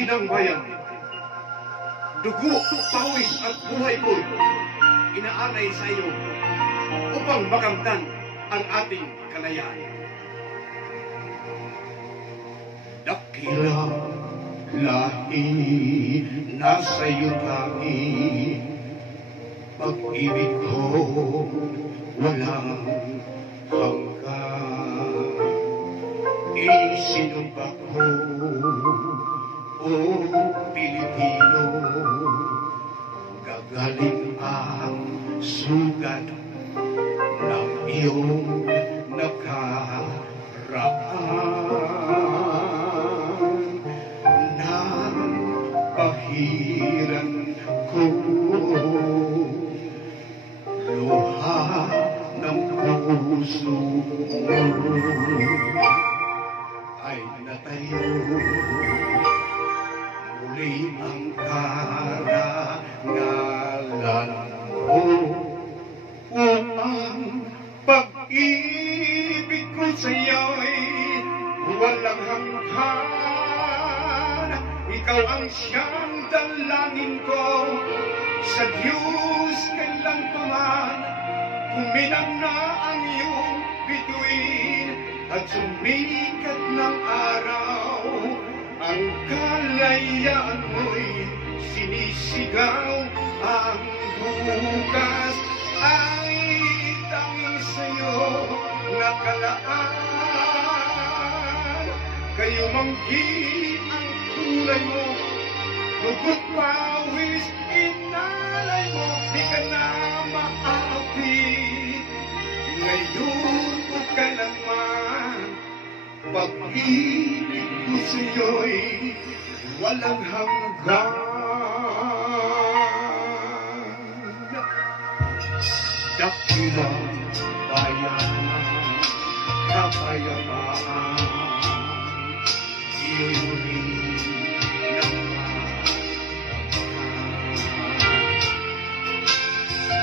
inang bayan. Dugo, pawis at buhay ko inaalay sa iyo upang makamtan ang ating kalayaan. Dakilang lahi nasa iyo tangi, pag-ibig ko walang hanggan. Isinumpa ko, o Pilipino, gagaling ang sugat ng iyong nakaraan. Nang pahiran ko, luha ng puso mo ay natayo. Muli ang karangalan mo, upang pag-ibig ko sa'yo'y walang hanggan. Ikaw ang siyang dalangin ko sa Diyos kailan pa man. Kuminang na ang iyong bituin at sumikat ng araw. Ang kalayaan mo'y sinisigaw. Ang bukas ay tanging sa'yo nakalaan. Kayo manggi ang kulay mo, dugo't pawis inalay mo, di ka na maapi. Ngayon o kailanman, pag-ibig ko sa'yo'y walang hanggan. Dakilang bayan, kapayapaan, iyo'y muli ng makamtan.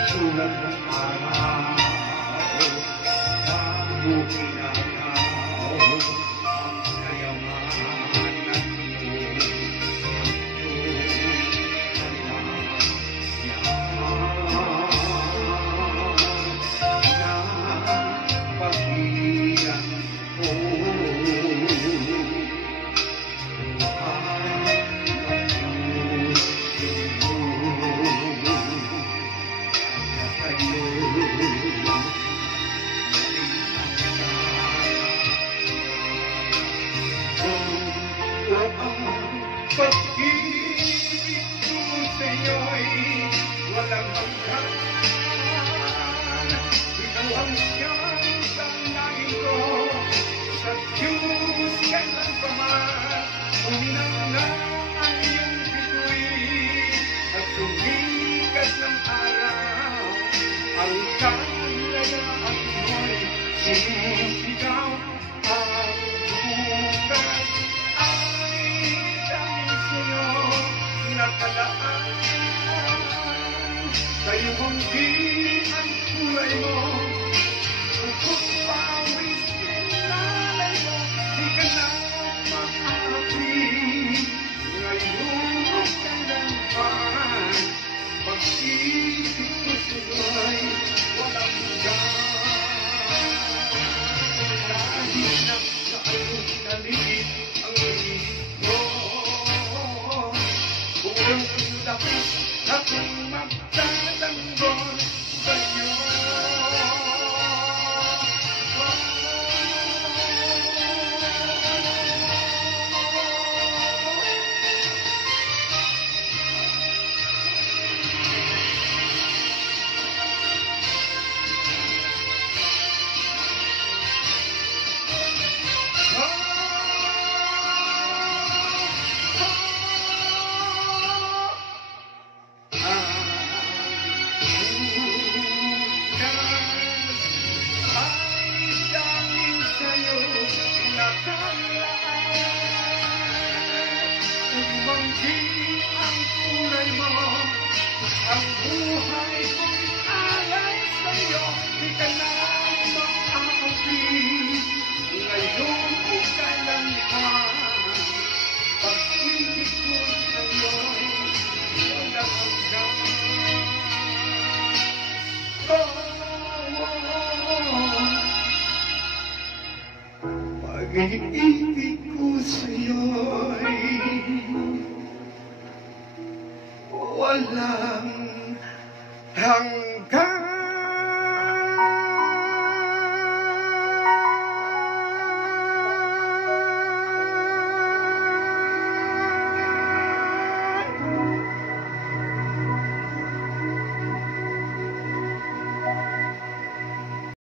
Tulad ng araw, bago pinakaw ang kayamanan mo. Pag-ibig ko sa'yo'y walang hanggan. Ikaw ang siyang dalangin ko sa Diyos kailan pa man. Uminang na ang iyong bituin at sumikat ng araw. Ang kalayaan mo'y sinisigaw. Ang bukas nakalaan. Kayo manggi ang kulay mo, dugo't pawis inalay mo, di ka na maapi. Ngayon o kailanman, pag-ibig ko sa'yo'y walang hanggan. Dahil na sa iyong naligid ang libo, buong lapis akong magtatanggol sa'yo. Ang buhay ko'y alay sa'yo, di ka na maapi. Ngayon o kailanman, pag-ibig ko pag-ibig ko sa'yo'y walang hanggan.